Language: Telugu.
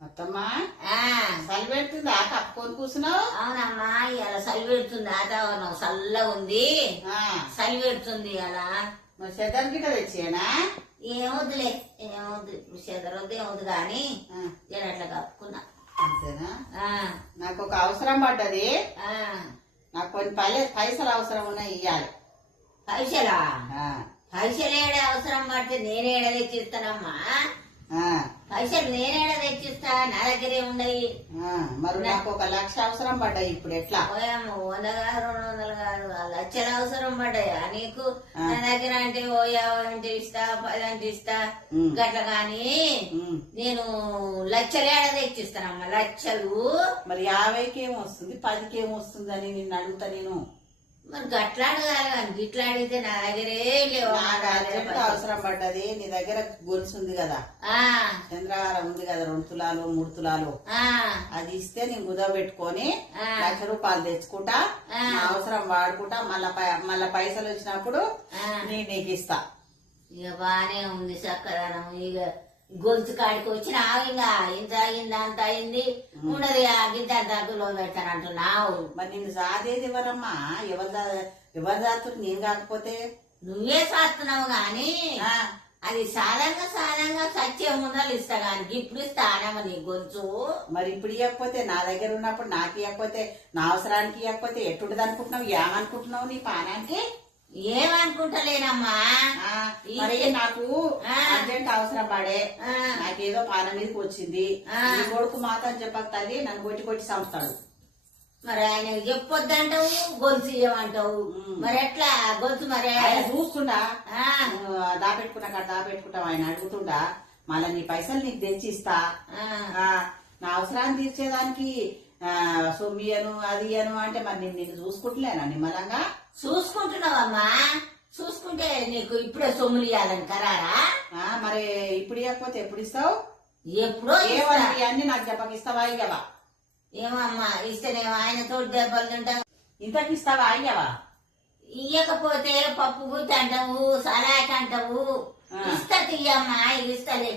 అత్తమ్మా చలి పెడుతుందా కప్పుకొని కూర్చున్నావు? అవునమ్మా ఇలా చలి పెడుతుంది, వాతావరణం చల్లగా ఉంది, చలి పెడుతుంది అలా. మరి చెద్దరు గిట్ట తెచ్చేనా? ఏమొద్దులే, ఏమొద్దు, చెదరొద్దు ఏమొద్దు కానీ నేను అట్లా కప్పుకున్నా. అంతేనా? నాకు ఒక అవసరం పడ్డది, నాకు కొన్ని పైసలు అవసరం ఉన్నాయి, ఇయ్యాలి. పైసలా? పైసలు ఏడే అవసరం పడితే నేనేడ తెచ్చిస్తానమ్మా. పైసలు నేనేడ తెచ్చిస్తా, నా దగ్గరే ఉండయి. మరి నాకు 1,00,000 అవసరం పడ్డాయి, ఇప్పుడు ఎట్లా? 100 కాదు 200 కాదు, లక్షలు అవసరం పడ్డాయా నీకు? నా దగ్గర అంటే 50 అంటే ఇస్తా, 10 అంటే ఇస్తా గట్ల గాని నేను లక్షలు ఏడ తెచ్చిస్తానమ్మా, లక్షలు. మరి 50కి ఏమొస్తుంది, 10కి ఏమొస్తుంది అని నిన్ను అడుగుతా నేను. మరి గట్లా అడగాలి కానీ గిట్లా అడిగితే నా దగ్గరే లేవు. అవసరం పడ్డది, నీ దగ్గర గొలుసు ఉంది కదా, చంద్రహారం ఉంది కదా, 2 తులాలు 3 తులాలు, అది ఇస్తే నేను కుదవ పెట్టుకొని 1,00,000 రూపాయలు తెచ్చుకుంటా, నా అవసరం వాడుకుంటా, మళ్ళా పైసలు వచ్చినప్పుడు నీకు ఇస్తా. ఇక బానే ఉంది చక్కదనం. ఇక గొలుసు కాడికి వచ్చినా ఇంకా ఇంత అయింది అంత అయింది ఉండదు, గింత దగ్గరలో పెడతానంటున్నావు. మరి నిన్ను సాదేది ఎవరమ్మా? ఎవరు దాతురు? నేను కాకపోతే నువ్వే సాస్తున్నావు గాని అది సాధంగా సత్య ముందలు ఇస్తా గాని ఇప్పుడు ఇస్తానమ్మ నీ గొలుసు. మరి ఇప్పుడు ఇవ్వకపోతే, నా దగ్గర ఉన్నప్పుడు నాకు ఇవ్వకపోతే, నా అవసరానికి ఇవ్వకపోతే ఎట్టుంటది అనుకుంటున్నావు? ఏమనుకుంటున్నావు నీ పానానికి? ఏమనుకుంటలేనమ్మా, మరి నాకు అర్జెంట్ అవసరం పడే, నాకేదో పాన మీదకి వచ్చింది, నీ కొడుకు మాత్రం చెప్పక తల్లి నన్ను కొట్టి సంస్థాడు. మరి ఆయన చెప్పొద్దంటావు, గొలుసు ఇవ్వమంటావు, మరి ఎట్లా గొలుసు? మరి ఆయన చూస్తుండా, దాపెట్టుకుంటాం, ఆయన అడుగుతుండా, మళ్ళా నీ పైసలు నీకు తెచ్చి ఇస్తా, నా అవసరాన్ని తీర్చేదానికి సొమ్మియను అది అను అంటే మరి నేను చూసుకుంటలేనా నిమ్మలంగా? చూసుకుంటున్నావమ్మా, చూసుకుంటే నీకు ఇప్పుడే సొమ్ములు ఇవ్వాలని కరారా? మరి ఇప్పుడు ఇవ్వకపోతే ఎప్పుడు ఇస్తావు? ఎప్పుడో అన్ని నాకు చెప్పక ఇస్తావా? అయ్యవా? ఏమమ్మా ఇస్తేనేమో ఆయన తోటి దెబ్బలు తింటావు. ఇంతకి ఇస్తావా? అయ్యవా? ఇయ్యకపోతే పప్పు గుత్తి అంటావు, సలాక్ అంటావు. ఇస్తా తీయమ్మా, ఇస్తలే.